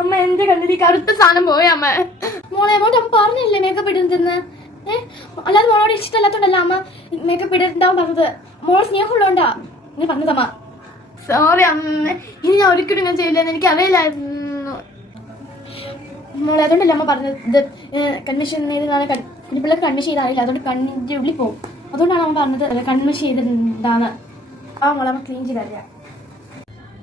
അമ്മ എന്റെ കണ്ണിൽ കറുത്ത സാധനം പോയ അമ്മ. മോളെ മോട്ട് അമ്മ പറഞ്ഞില്ലേ മേക്കപ്പ് ഇടുന്നെന്ന്? അല്ലാതെ മോളോട് ഇഷ്ടമല്ലാത്തോണ്ടല്ല അമ്മ മേക്കപ്പ് ഇടണ്ടാവും പറഞ്ഞത്. മോള് സ്നേഹമുള്ളോണ്ടാ നീ പറഞ്ഞതമ്മ. സോറി അമ്മ, ഇനി ഞാൻ ഒരിക്കലും ഇങ്ങനെ ചെയ്യില്ലെന്ന് എനിക്ക് അറിയില്ലായിരുന്നു മോളെ. അതുകൊണ്ടല്ല അമ്മ പറഞ്ഞത്. ഇത് കൺമിഷൻ ചെയ്തതാണ്. കുഞ്ഞിപ്പിള്ളക്ക് കൺമിഷൻ ചെയ്താറില്ല, അതുകൊണ്ട് കണ്ണിന്റെ ഉള്ളിൽ പോകും. അതുകൊണ്ടാണ് അമ്മ പറഞ്ഞത് കൺമിഷൻ ചെയ്തിട്ടുണ്ടാന്ന്. ആ മോളെ അമ്മ ക്ലീൻ ചെയ്തറിയാം.